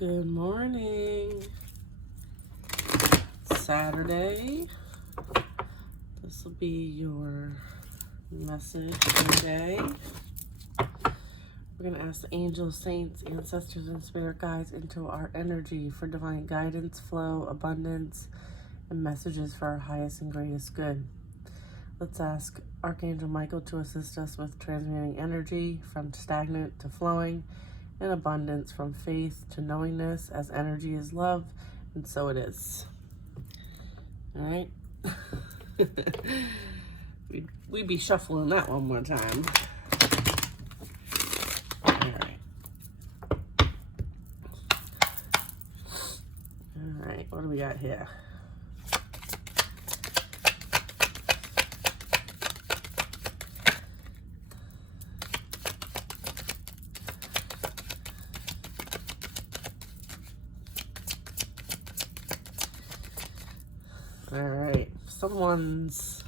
Good morning. Saturday. This will be your message for the day. We're going to ask the angels, saints, ancestors, and spirit guides into our energy for divine guidance, flow, abundance, and messages for our highest and greatest good. Let's ask Archangel Michael to assist us with transmuting energy from stagnant to flowing, and abundance from faith to knowingness, as energy is love, and so it is. All right. We'd be shuffling that one more time. All right. All right, what do we got here? All right, someone's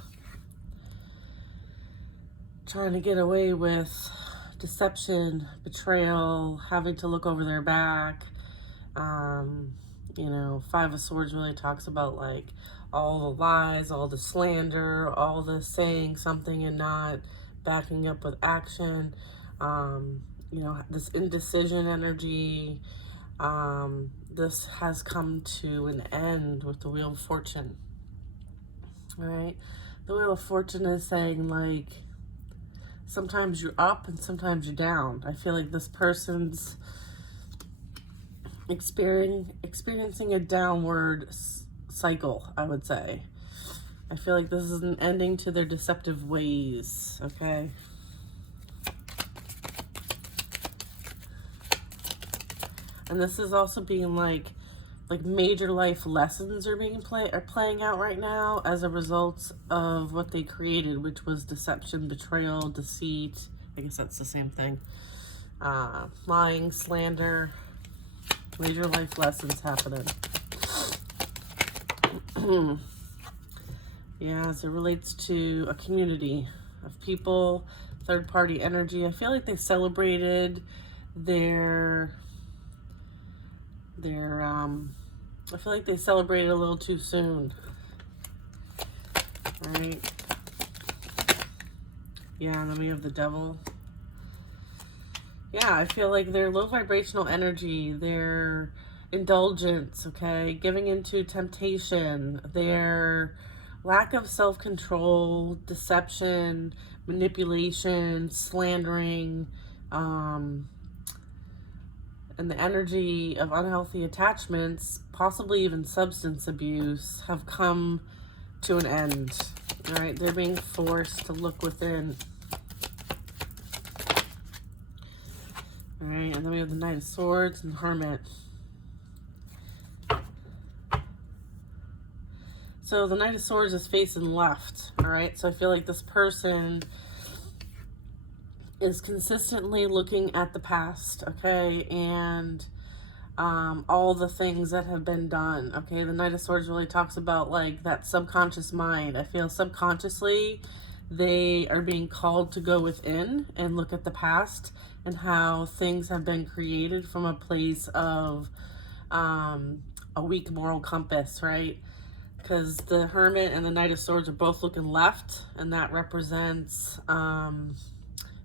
trying to get away with deception, betrayal, having to look over their back. Five of Swords really talks about like all the lies, all the slander, all the saying something and not backing up with action. This indecision energy. This has come to an end with the Wheel of Fortune. All right, the Wheel of Fortune is saying like sometimes you're up and sometimes you're down. I feel like this person's experiencing a downward cycle, I would say. I feel like this is an ending to their deceptive ways, okay? And this is also being like major life lessons are playing out right now as a result of what they created, which was deception, betrayal, deceit. I guess that's the same thing. Lying, slander, major life lessons happening. Yeah, as it relates to a community of people, third-party energy. I feel like they celebrated I feel like they celebrated a little too soon. Right? Yeah, and then we have the Devil. Yeah, I feel like their low vibrational energy, their indulgence, okay, giving into temptation, their lack of self-control, deception, manipulation, slandering, and the energy of unhealthy attachments, possibly even substance abuse, have come to an end. All right, they're being forced to look within. All right, and then we have the Knight of Swords and Hermit. So the Knight of Swords is facing left. All right, so I feel like this person is consistently looking at the past, okay, and all the things that have been done, okay. The Knight of Swords really talks about like that subconscious mind. I feel subconsciously they are being called to go within and look at the past and how things have been created from a place of a weak moral compass, right? Because the Hermit and the Knight of Swords are both looking left, and that represents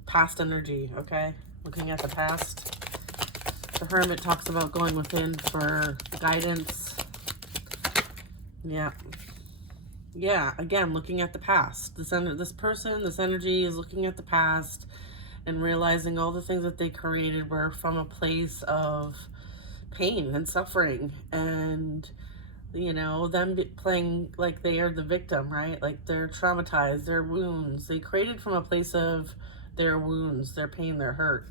past energy, okay? Looking at the past. The Hermit talks about going within for guidance. Yeah. Yeah, again, looking at the past. This energy is looking at the past and realizing all the things that they created were from a place of pain and suffering, and them playing like they are the victim, right? Like they're traumatized, their wounds. They created from a place of their wounds, their pain, their hurt.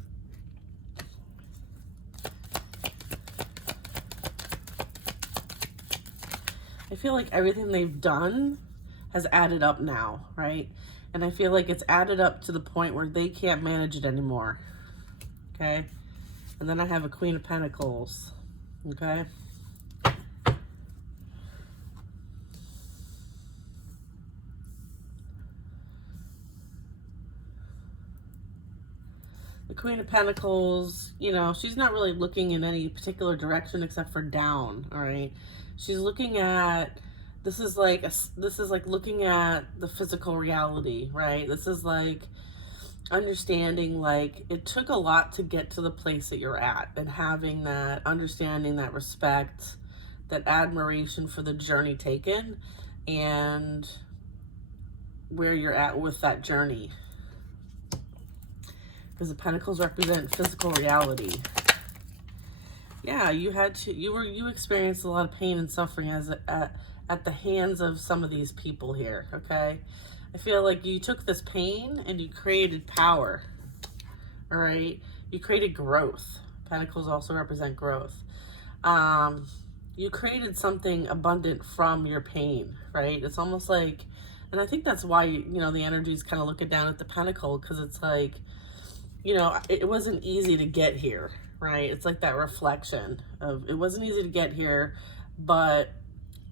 I feel like everything they've done has added up now, right? And I feel like it's added up to the point where they can't manage it anymore, okay? And then I have a Queen of Pentacles, okay? The Queen of Pentacles, you know, she's not really looking in any particular direction except for down, all right? She's looking at, this is like looking at the physical reality, right? This is like understanding, like, it took a lot to get to the place that you're at, and having that understanding, that respect, that admiration for the journey taken and where you're at with that journey. Because the Pentacles represent physical reality. Yeah, you experienced a lot of pain and suffering at the hands of some of these people here, okay? I feel like you took this pain and you created power, all right? You created growth. Pentacles also represent growth. You created something abundant from your pain, right? It's almost like, and I think that's why, you know, the energy is kind of looking down at the Pentacle, because it's like, you know, it wasn't easy to get here, right? It's like that reflection of, it wasn't easy to get here, but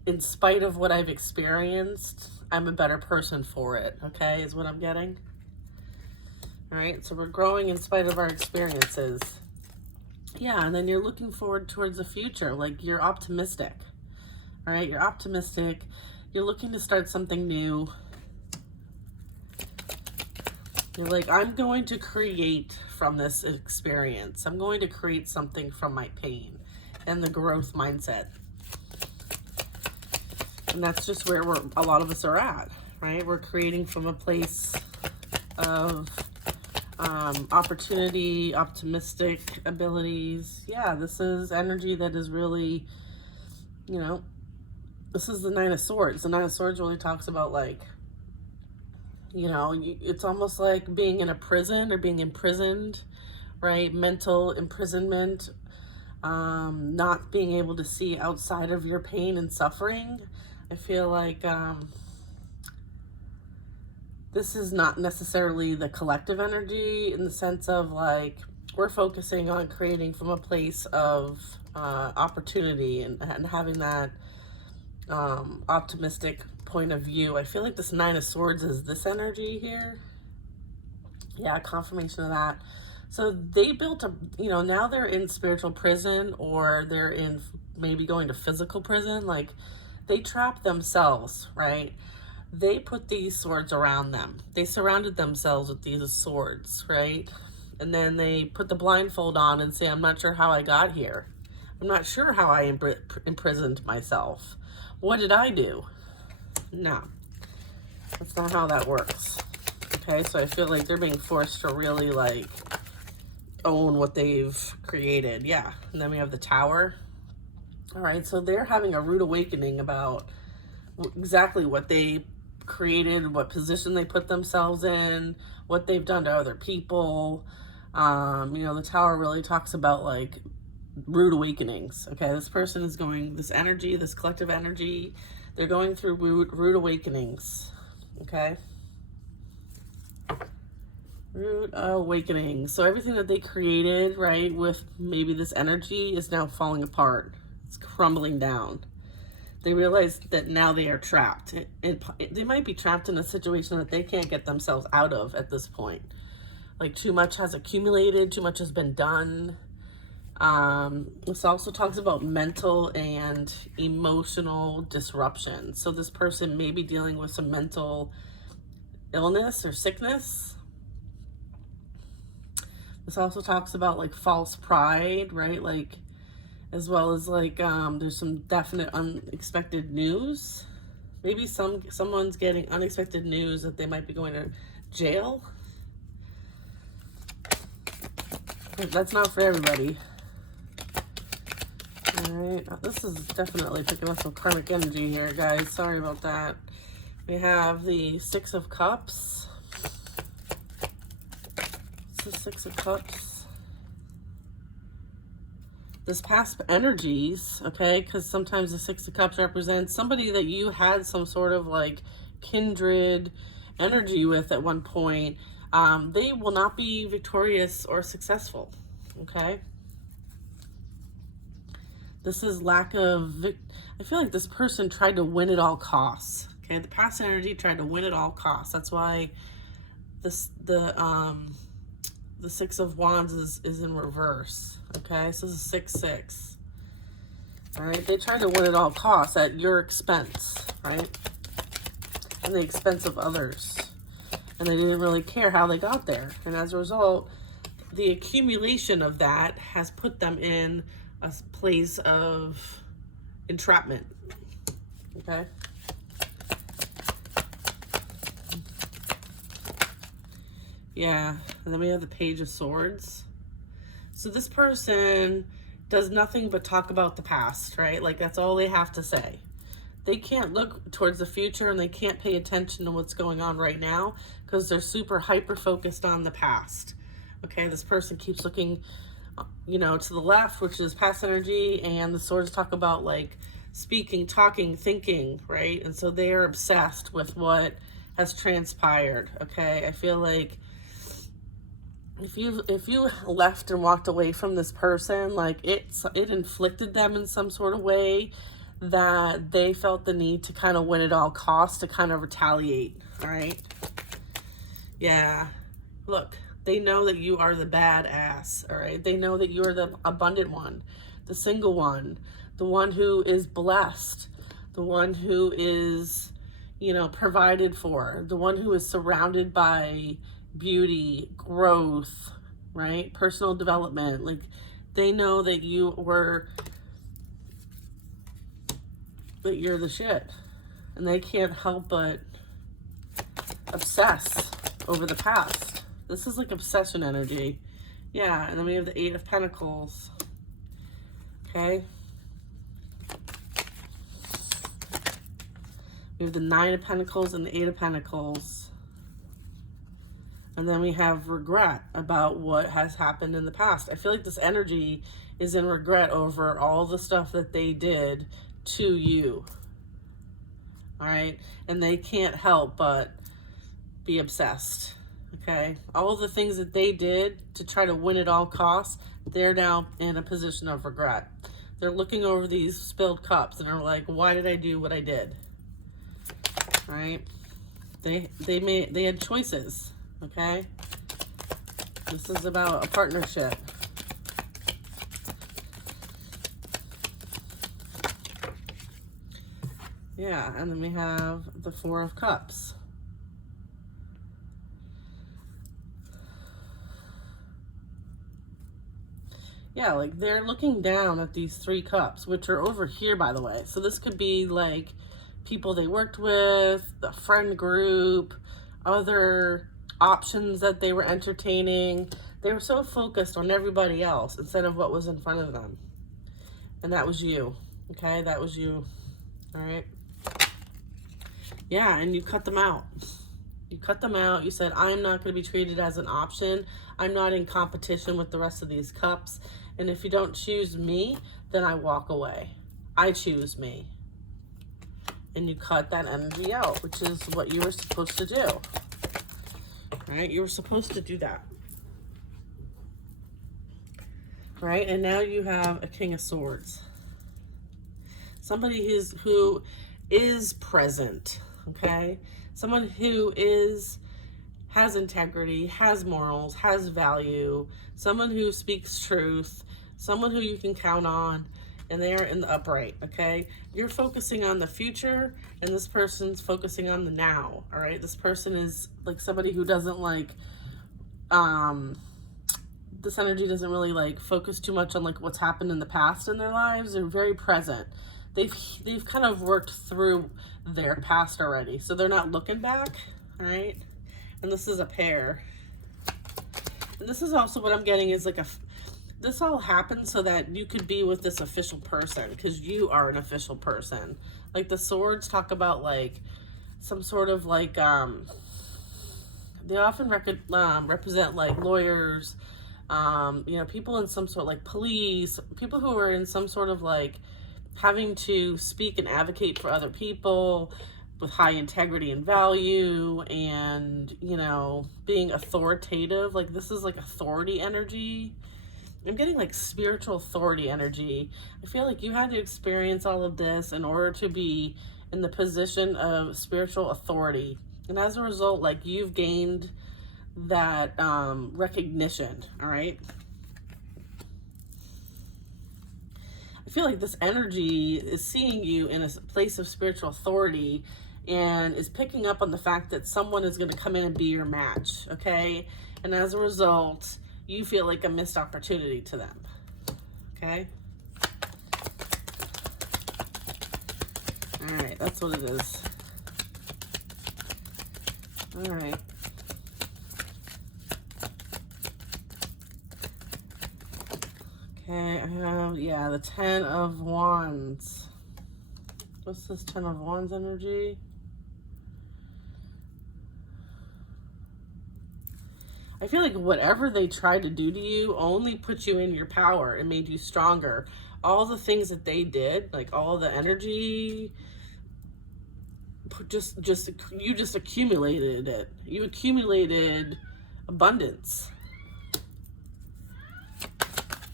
in spite of what I've experienced, I'm a better person for it, okay, is what I'm getting. All right, so we're growing in spite of our experiences. Yeah, and then you're looking forward towards the future, like you're optimistic, all right? You're optimistic. You're looking to start something new. You're like, I'm going to create from this experience. I'm going to create something from my pain and the growth mindset. And that's just where a lot of us are at, right? We're creating from a place of opportunity, optimistic abilities. Yeah, this is energy that is really, you know, this is the Nine of Swords. The Nine of Swords really talks about, like, you know, it's almost like being in a prison or being imprisoned, right? Mental imprisonment, not being able to see outside of your pain and suffering. I feel like this is not necessarily the collective energy, in the sense of, like, we're focusing on creating from a place of opportunity and having that optimistic point of view. I feel like this Nine of Swords is this energy here. Yeah, confirmation of that. So they built a, you know, now they're in spiritual prison, or they're in maybe going to physical prison. Like, they trapped themselves, right? They put these swords around them. They surrounded themselves with these swords, right? And then they put the blindfold on and say, I'm not sure how I got here. I'm not sure how I imprisoned myself. What did I do? No, that's not how that works. Okay, so I feel like they're being forced to really, like, own what they've created. Yeah, and then we have the Tower. All right, so they're having a rude awakening about exactly what they created, what position they put themselves in, what they've done to other people. You know, the Tower really talks about, like, rude awakenings. Okay, this person is going, this energy, this collective energy, they're going through rude awakenings. Okay, rude awakenings. So everything that they created, right, with maybe this energy is now falling apart. It's crumbling down. They realize that now they are trapped. They might be trapped in a situation that they can't get themselves out of at this point. Like, too much has accumulated, too much has been done. This also talks about mental and emotional disruption. So this person may be dealing with some mental illness or sickness. This also talks about, like, false pride, right? Like, as well as, like, there's some definite unexpected news. Maybe someone's getting unexpected news that they might be going to jail. But that's not for everybody. All right, this is definitely picking up some karmic energy here, guys. Sorry about that. We have the Six of Cups. It's the Six of Cups. This past energies, okay, because sometimes the Six of Cups represents somebody that you had some sort of, like, kindred energy with at one point. They will not be victorious or successful, okay? This is lack of, I feel like this person tried to win at all costs, okay? The past energy tried to win at all costs. That's why the the Six of Wands is in reverse. Okay, so this is 6-6. All right, they try to win at all costs at your expense, right? And the expense of others. And they didn't really care how they got there. And as a result, the accumulation of that has put them in a place of entrapment. Okay? Yeah, and then we have the Page of Swords. So this person does nothing but talk about the past, right? Like, that's all they have to say. They can't look towards the future, and they can't pay attention to what's going on right now because they're super hyper focused on the past. Okay, this person keeps looking, you know, to the left, which is past energy, and the swords talk about like speaking, talking, thinking, right? And so they are obsessed with what has transpired. Okay, I feel like if you left and walked away from this person, like it inflicted them in some sort of way that they felt the need to kind of win at all costs, to kind of retaliate. All right, yeah, look, they know that you are the badass. All right, they know that you are the abundant one, the single one, the one who is blessed, the one who is, you know, provided for, the one who is surrounded by beauty, growth, right? Personal development. Like, they know that you're the shit. And they can't help but obsess over the past. This is like obsession energy. Yeah, and then we have the Eight of Pentacles. Okay. We have the Nine of Pentacles and the Eight of Pentacles. And then we have regret about what has happened in the past. I feel like this energy is in regret over all the stuff that they did to you. All right? And they can't help but be obsessed. Okay? All of the things that they did to try to win at all costs, they're now in a position of regret. They're looking over these spilled cups and are like, why did I do what I did? All right? They had choices. Okay, this is about a partnership. Yeah, and then we have the Four of Cups. Yeah, like they're looking down at these three cups, which are over here, by the way. So this could be like people they worked with, the friend group, other options that they were entertaining. They were so focused on everybody else instead of what was in front of them. And that was you. Okay, that was you. All right. Yeah, and you cut them out. You cut them out. You said, I'm not going to be treated as an option. I'm not in competition with the rest of these cups. And if you don't choose me, then I walk away. I choose me. And you cut that energy out, which is what you were supposed to do. Right? You were supposed to do that. Right? And now you have a King of Swords. Somebody who is present. Okay? Someone who has integrity, has morals, has value. Someone who speaks truth. Someone who you can count on. And they're in the upright, okay? You're focusing on the future, and this person's focusing on the now, all right? This person is like somebody who doesn't like, this energy doesn't really like focus too much on like what's happened in the past in their lives. They're very present. They've kind of worked through their past already, so they're not looking back, all right? And this is a pair. And this is also what I'm getting is like this all happened so that you could be with this official person, because you are an official person. Like the swords talk about like some sort of like, they often represent like lawyers, you know, people in some sort, like police, people who are in some sort of like having to speak and advocate for other people with high integrity and value, and, you know, being authoritative. Like this is like authority energy. I'm getting like spiritual authority energy. I feel like you had to experience all of this in order to be in the position of spiritual authority. And as a result, like you've gained that recognition, all right? I feel like this energy is seeing you in a place of spiritual authority and is picking up on the fact that someone is going to come in and be your match, okay? And as a result, you feel like a missed opportunity to them, okay? All right, that's what it is. All right. Okay, I have, yeah, the 10 of Wands. What's this 10 of Wands energy? I feel like whatever they tried to do to you only put you in your power and made you stronger. All the things that they did, like all the energy, you just accumulated it. You accumulated abundance.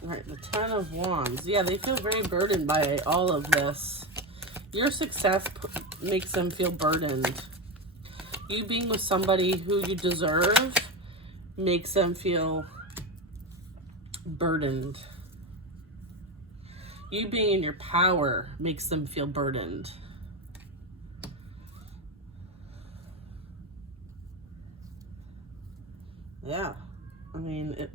All right, the 10 of Wands. Yeah, they feel very burdened by all of this. Your success makes them feel burdened. You being with somebody who you deserve makes them feel burdened. You being in your power makes them feel burdened. Yeah, I mean,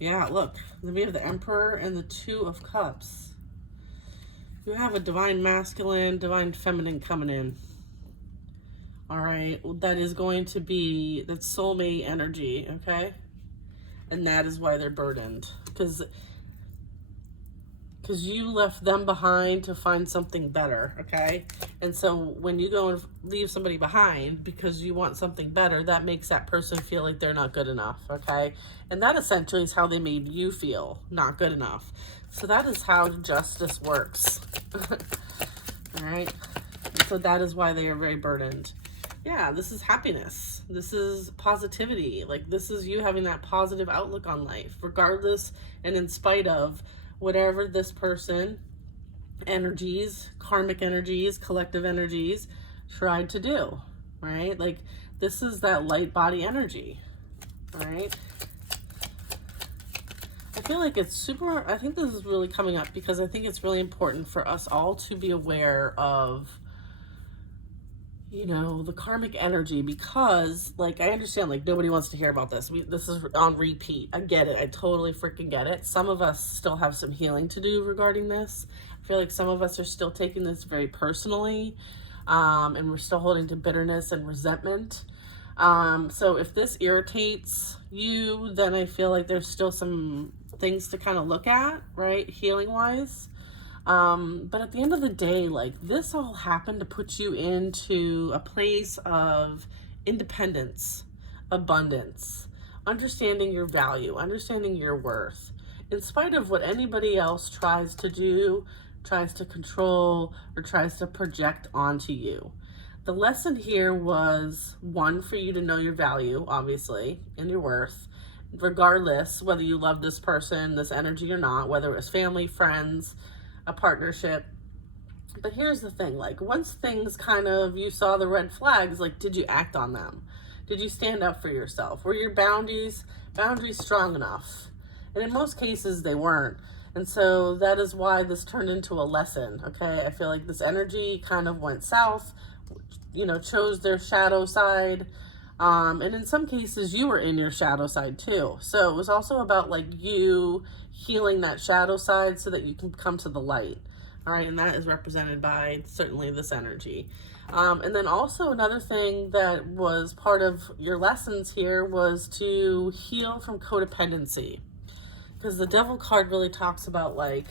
yeah, look, we have the Emperor and the 2 of Cups. You have a divine masculine, divine feminine coming in. All right, that is going to be, that's soulmate energy, okay? And that is why they're burdened. Because you left them behind to find something better, okay? And so when you go and leave somebody behind because you want something better, that makes that person feel like they're not good enough, okay? And that essentially is how they made you feel not good enough. So that is how justice works. All right? So that is why they are very burdened. Yeah, this is happiness. This is positivity. Like, this is you having that positive outlook on life, regardless and in spite of whatever this person, energies, karmic energies, collective energies, tried to do, right? Like, this is that light body energy, all right? I feel like it's super, I think this is really coming up because I think it's really important for us all to be aware of, you know, the karmic energy, because, like, I understand, like, nobody wants to hear about this. This is on repeat. I get it. I totally freaking get it. Some of us still have some healing to do regarding this. I feel like some of us are still taking this very personally, and we're still holding to bitterness and resentment. So if this irritates you, then I feel like there's still some things to kind of look at, right? Healing-wise. But at the end of the day, like, this all happened to put you into a place of independence, abundance, understanding your value, understanding your worth, in spite of what anybody else tries to do, tries to control, or tries to project onto you. The lesson here was, one, for you to know your value, obviously, and your worth, regardless whether you love this person, this energy or not, whether it was family, friends, a partnership. But here's the thing, like, once things kind of, you saw the red flags, like, did you act on them? Did you stand up for yourself? Were your boundaries strong enough? And in most cases they weren't. And so that is why this turned into a lesson, okay? I feel like this energy kind of went south, you know, chose their shadow side. And in some cases you were in your shadow side too. So it was also about, like, you healing that shadow side so that you can come to the light. All right, and that is represented by certainly this energy. And then also another thing that was part of your lessons here was to heal from codependency. Because the Devil card really talks about, like,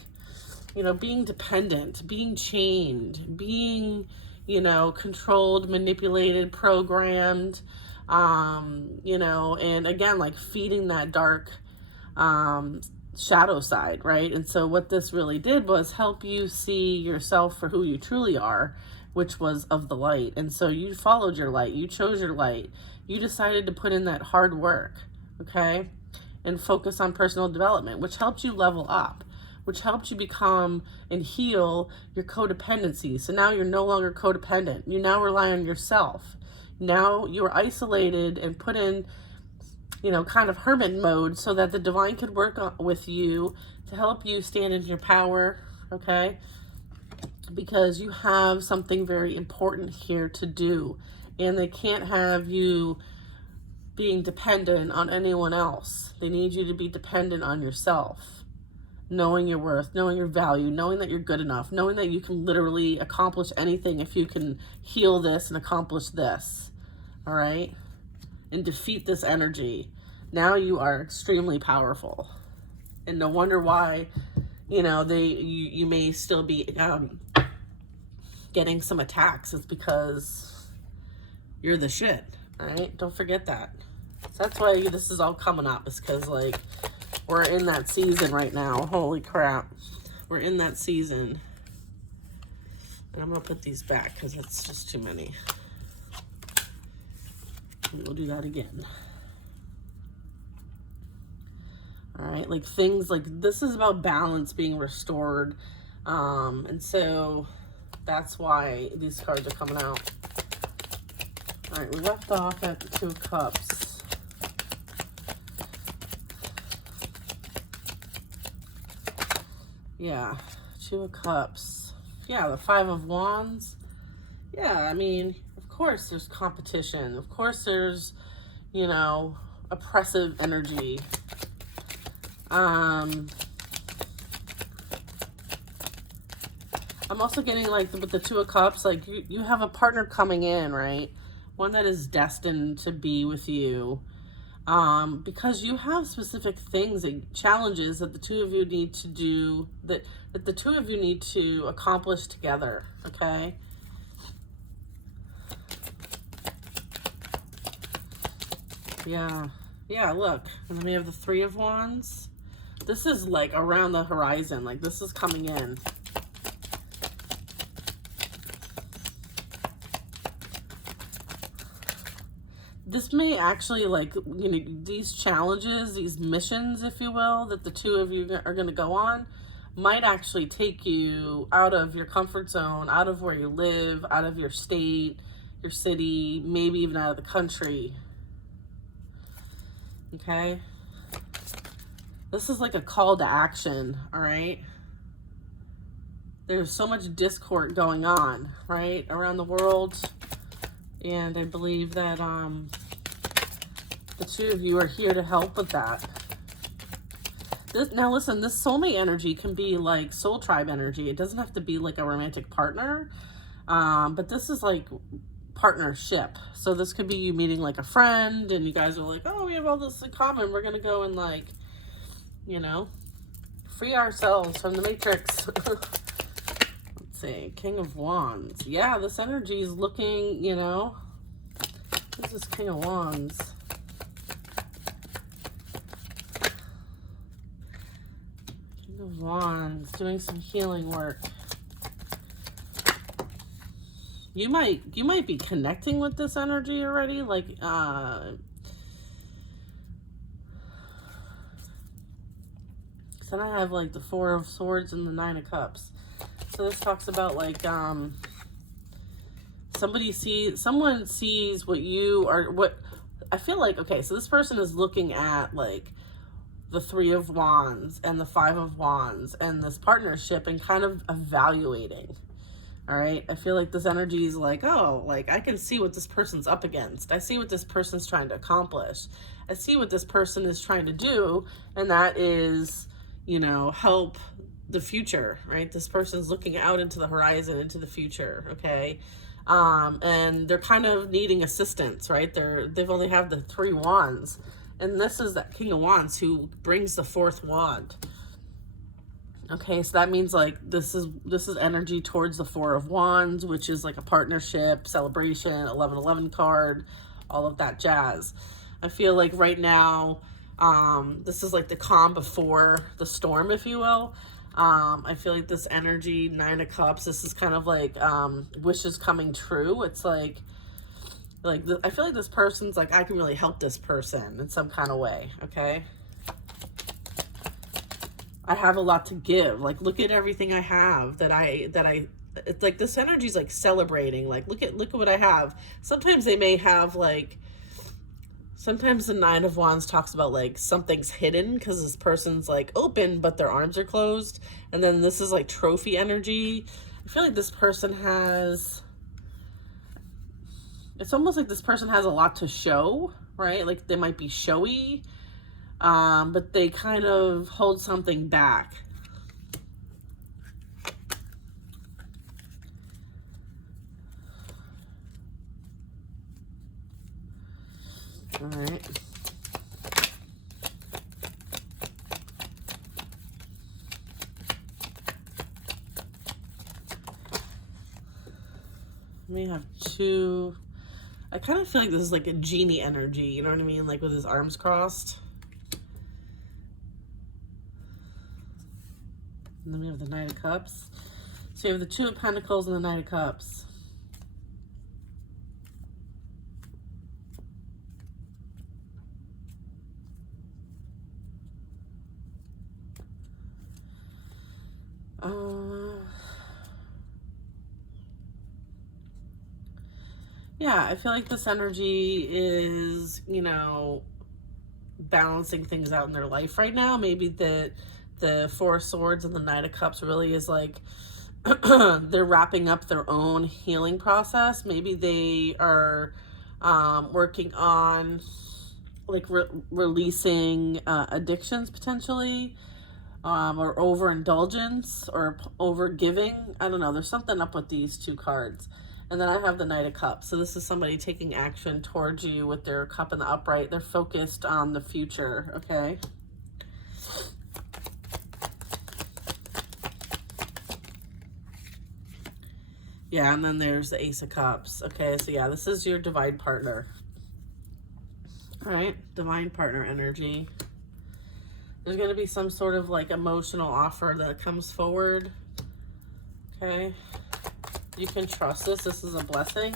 you know, being dependent, being chained, being, you know, controlled, manipulated, programmed, you know, and again, like, feeding that dark shadow side, right? And so what this really did was help you see yourself for who you truly are, which was of the light. And so you followed your light, you chose your light, you decided to put in that hard work, okay, and focus on personal development, which helped you level up, which helped you become and heal your codependency. So now you're no longer codependent. You now rely on yourself. Now you're isolated and put in, kind of hermit mode so that the divine could work with you to help you stand in your power, okay? Because you have something very important here to do, and they can't have you being dependent on anyone else. They need you to be dependent on yourself, knowing your worth, knowing your value, knowing that you're good enough, knowing that you can literally accomplish anything if you can heal this and accomplish this, all right? And defeat this energy. Now you are extremely powerful. And no wonder why, you may still be getting some attacks. It's because you're the shit, all right? Don't forget that. So that's why this is all coming up. It's because, like, we're in that season right now. Holy crap. We're in that season. And I'm going to put these back because it's just too many. And we'll do that again. All right, like things like this is about balance being restored. And so that's why these cards are coming out. All right, we left off at the Two of Cups. Yeah, Two of Cups. Yeah, the Five of Wands. Yeah, I mean, of course there's competition. Of course there's, oppressive energy. I'm also getting, like, with the Two of Cups, like, you have a partner coming in, right? One that is destined to be with you. Because you have specific things and challenges that the two of you need to do, that the two of you need to accomplish together, okay? Yeah, look. And then we have the Three of Wands. This is, like, around the horizon. Like, this is coming in. This may actually, like, these challenges, these missions, if you will, that the two of you are going to go on, might actually take you out of your comfort zone, out of where you live, out of your state, your city, maybe even out of the country. Okay? This is like a call to action, all right? There's so much discord going on, right, around the world. And I believe that the two of you are here to help with that. Now listen, this soulmate energy can be like soul tribe energy. It doesn't have to be like a romantic partner. But this is like partnership. So this could be you meeting like a friend and you guys are like, oh, we have all this in common. We're going to go and, like, free ourselves from the matrix. Let's see. King of Wands. Yeah, this energy is looking, this is King of Wands. King of Wands, doing some healing work. You might be connecting with this energy already, like, then I have, like, the Four of Swords and the Nine of Cups. So this talks about, like, someone sees what you are, what I feel like, okay, so this person is looking at, like, the Three of Wands and the Five of Wands and this partnership and kind of evaluating. All right. I feel like this energy is like, oh, like, I can see what this person's up against. I see what this person's trying to accomplish. I see what this person is trying to do. And that is, help the future, right? This person's looking out into the horizon, into the future. Okay. And they're kind of needing assistance, right? They've only have the Three Wands. And this is that King of Wands who brings the fourth wand. Okay, so that means, like, this is energy towards the Four of Wands, which is like a partnership, celebration, 1111 card, all of that jazz. I feel like right now, this is like the calm before the storm, if you will. I feel like this energy, Nine of Cups, this is kind of like wishes coming true. It's like I feel like this person's like, I can really help this person in some kind of way, okay? I have a lot to give. Like, look at everything I have it's like this energy's like celebrating. Like, look at what I have. Sometimes they may have like, sometimes the Nine of Wands talks about like something's hidden because this person's like open, but their arms are closed. And then this is like trophy energy. I feel like this person has, it's almost like this person has a lot to show, right? Like they might be showy, but they kind of hold something back. All right. We have two. I kind of feel like this is like a genie energy, you know what I mean? Like with his arms crossed. And then we have the Knight of Cups. So you have the Two of Pentacles and the Knight of Cups. Yeah, I feel like this energy is, you know, balancing things out in their life right now. Maybe the Four of Swords and the Knight of Cups really is like they're wrapping up their own healing process. Maybe they are working on like releasing addictions potentially, or overindulgence or overgiving. I don't know. There's something up with these two cards. And then I have the Knight of Cups. So this is somebody taking action towards you with their cup in the upright. They're focused on the future, okay? Yeah, and then there's the Ace of Cups. Okay, so yeah, this is your divine partner. All right, divine partner energy. There's going to be some sort of like emotional offer that comes forward. Okay. You can trust this. This is a blessing.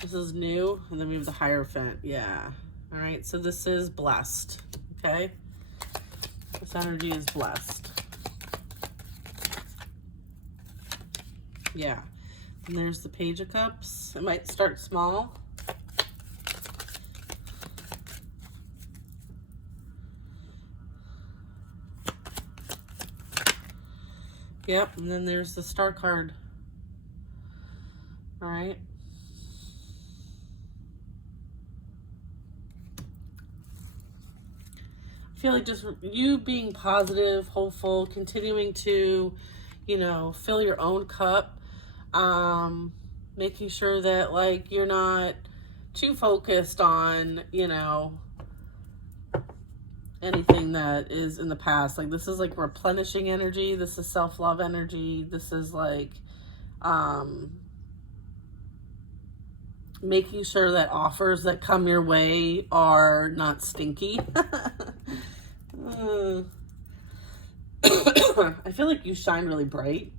This is new. And then we have the Hierophant. Yeah. All right. So this is blessed. Okay. This energy is blessed. Yeah. And there's the Page of Cups. It might start small. Yep. And then there's the Star card. All right. I feel like just you being positive, hopeful, continuing to, you know, fill your own cup, making sure that like you're not too focused on, you know, anything that is in the past. Like this is like replenishing energy. This is self-love energy. This is like, making sure that offers that come your way are not stinky. I feel like you shine really bright.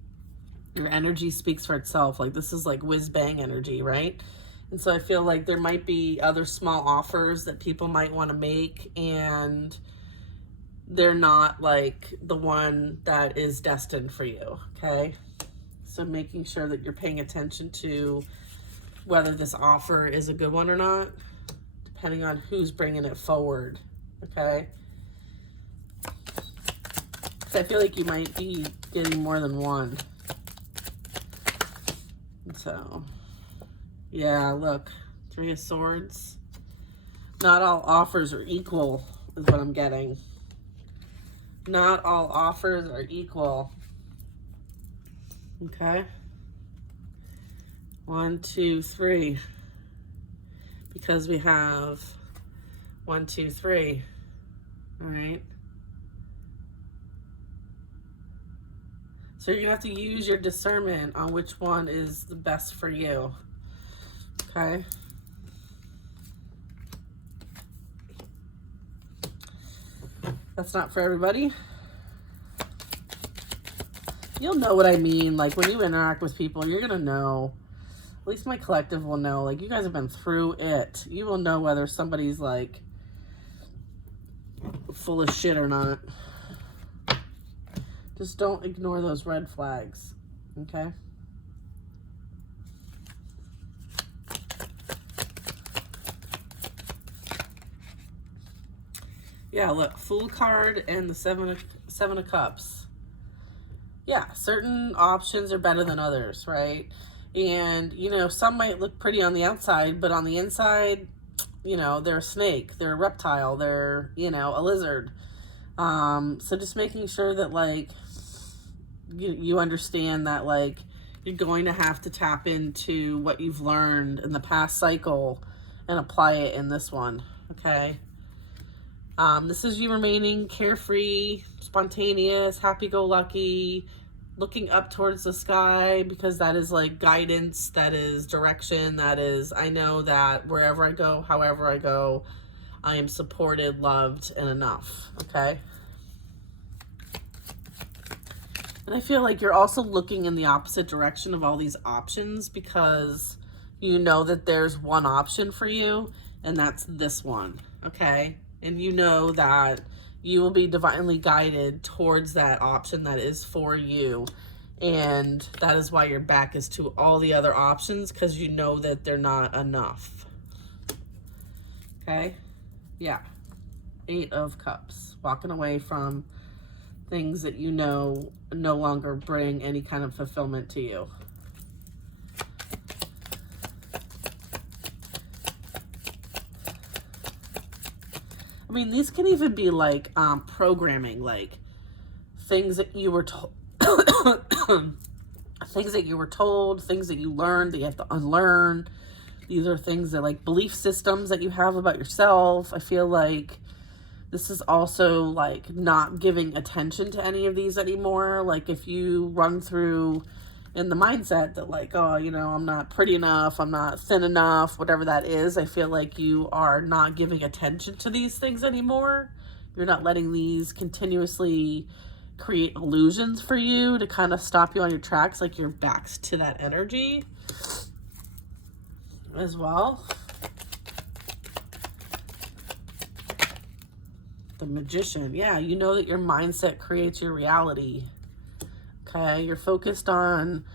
Your energy speaks for itself. Like this is like whiz bang energy, right? And so I feel like there might be other small offers that people might want to make, and they're not like the one that is destined for you, okay? So making sure that you're paying attention to whether this offer is a good one or not, depending on who's bringing it forward, okay? So I feel like you might be getting more than one. So, yeah, look, Three of Swords. Not all offers are equal, is what I'm getting. Not all offers are equal. Okay. 1, 2, 3. Because we have 1, 2, 3. All right. So you're going to have to use your discernment on which one is the best for you. Okay. That's not for everybody. You'll know what I mean. Like when you interact with people, you're going to know. At least my collective will know. Like you guys have been through it. You will know whether somebody's like full of shit or not. Just don't ignore those red flags, okay? Yeah, look, Fool card and the seven of Cups. Yeah, certain options are better than others, right? And, you know, some might look pretty on the outside, but on the inside, you know, they're a snake, they're a reptile, they're, you know, a lizard. So just making sure that, like, you understand that, like, you're going to have to tap into what you've learned in the past cycle and apply it in this one, okay? This is you remaining carefree, spontaneous, happy-go-lucky, looking up towards the sky, because that is like guidance, that is direction, that is, I know that wherever I go, however I go, I am supported, loved, and enough, okay? And I feel like you're also looking in the opposite direction of all these options, because you know that there's one option for you, and that's this one, okay? And you know that you will be divinely guided towards that option that is for you. And that is why your back is to all the other options, because you know that they're not enough. Okay? Yeah. 8 of Cups. Walking away from things that you know no longer bring any kind of fulfillment to you. I mean, these can even be like programming, like things that you were told, things that you were told, things that you learned that you have to unlearn. These are things that, like, belief systems that you have about yourself. I feel like this is also like not giving attention to any of these anymore. Like, if you run through in the mindset that, like, oh, you know, I'm not pretty enough, I'm not thin enough, whatever that is, I feel like you are not giving attention to these things anymore. You're not letting these continuously create illusions for you to kind of stop you on your tracks, like your back's to that energy as well. The Magician. Yeah, you know that your mindset creates your reality. Okay, you're focused on,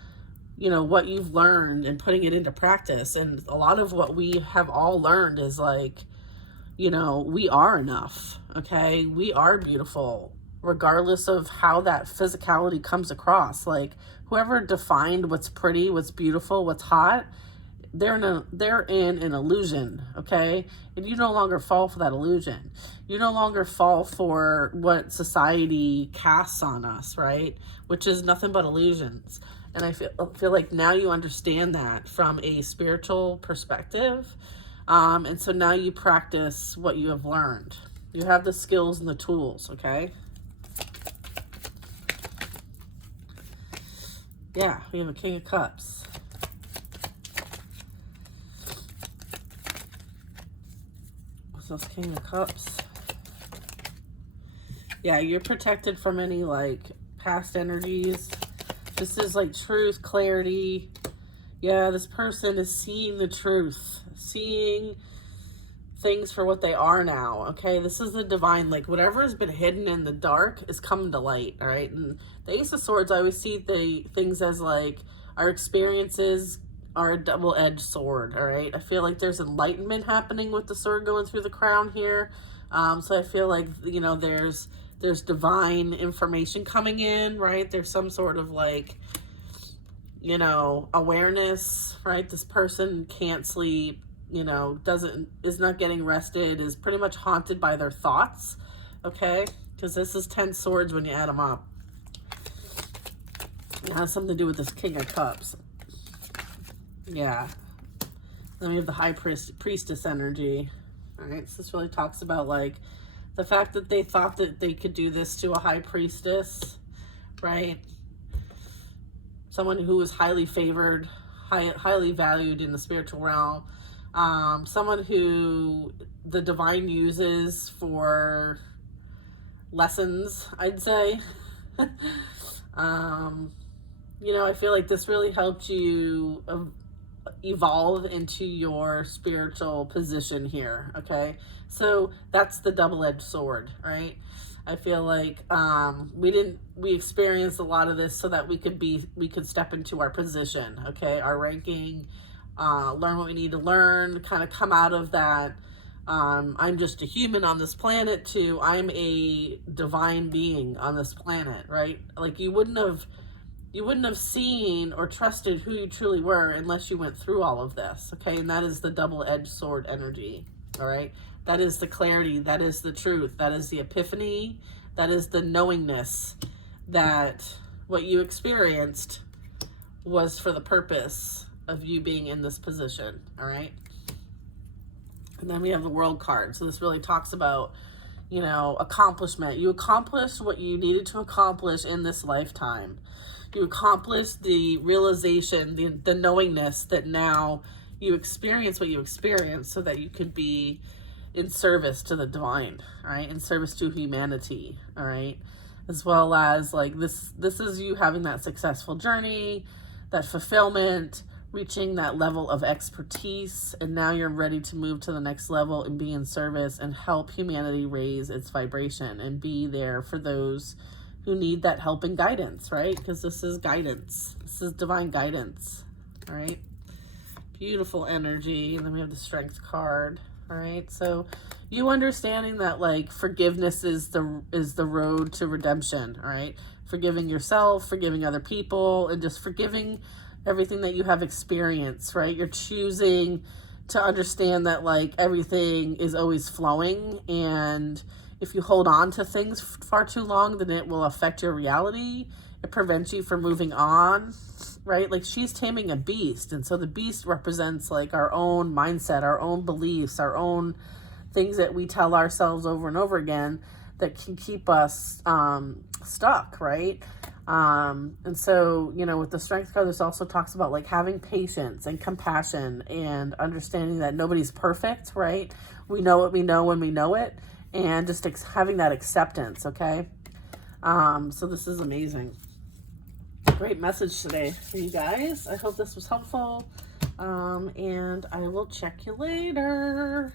you know, what you've learned and putting it into practice. And a lot of what we have all learned is, like, you know, we are enough. Okay, we are beautiful, regardless of how that physicality comes across. Like, whoever defined what's pretty, what's beautiful, what's hot, they're in an illusion, okay? And you no longer fall for that illusion. You no longer fall for what society casts on us, right? Which is nothing but illusions. And I feel like now you understand that from a spiritual perspective. And so now you practice what you have learned. You have the skills and the tools, okay? Yeah, we have a King of Cups. This King of Cups. Yeah, you're protected from any, like, past energies. This is like truth, clarity. Yeah, this person is seeing the truth, seeing things for what they are now. Okay, this is the divine, like, whatever has been hidden in the dark is coming to light. All right, and the Ace of Swords, I always see the things as, like, our experiences are a double-edged sword. All right, I feel like there's enlightenment happening with the sword going through the crown here. So I feel like, you know, there's divine information coming in, right? There's some sort of, like, you know, awareness, right? This person can't sleep, you know, is not getting rested, is pretty much haunted by their thoughts, okay? Because this is 10 swords when you add them up. It has something to do with this King of Cups. Yeah. Then we have the High Priestess energy. All right, so this really talks about, like, the fact that they thought that they could do this to a High Priestess, right? Someone who was highly favored, highly valued in the spiritual realm. Someone who the divine uses for lessons, I'd say. You know, I feel like this really helped you evolve into your spiritual position here. Okay, so that's the double-edged sword, right? I feel like we experienced a lot of this so that we could step into our position, okay, our ranking, learn what we need to learn, kind of come out of that I'm just a human on this planet to I'm a divine being on this planet, right? Like you wouldn't have seen or trusted who you truly were unless you went through all of this, okay? And that is the double-edged sword energy, all right? That is the clarity, that is the truth, that is the epiphany, that is the knowingness that what you experienced was for the purpose of you being in this position, all right? And then we have the World card. So this really talks about, you know, accomplishment. You accomplished what you needed to accomplish in this lifetime. You accomplished the realization, the knowingness that now you experience what you experience so that you could be in service to the divine, right? In service to humanity, all right? As well as like this is you having that successful journey, that fulfillment, reaching that level of expertise, and now you're ready to move to the next level and be in service and help humanity raise its vibration and be there for those who need that help and guidance, right? Because this is guidance. This is divine guidance, all right? Beautiful energy. And then we have the Strength card, all right? So you understanding that like forgiveness is the road to redemption, all right? Forgiving yourself, forgiving other people, and just forgiving everything that you have experienced, right? You're choosing to understand that like everything is always flowing, and if you hold on to things far too long, then it will affect your reality. It prevents you from moving on, right? Like she's taming a beast, and so the beast represents like our own mindset, our own beliefs, our own things that we tell ourselves over and over again that can keep us stuck, right? And so, you know, with the Strength card, this also talks about like having patience and compassion and understanding that nobody's perfect, right? We know what we know when we know it, and just having that acceptance, okay? So this is amazing. Great message today for you guys. I hope this was helpful. And I will check you later.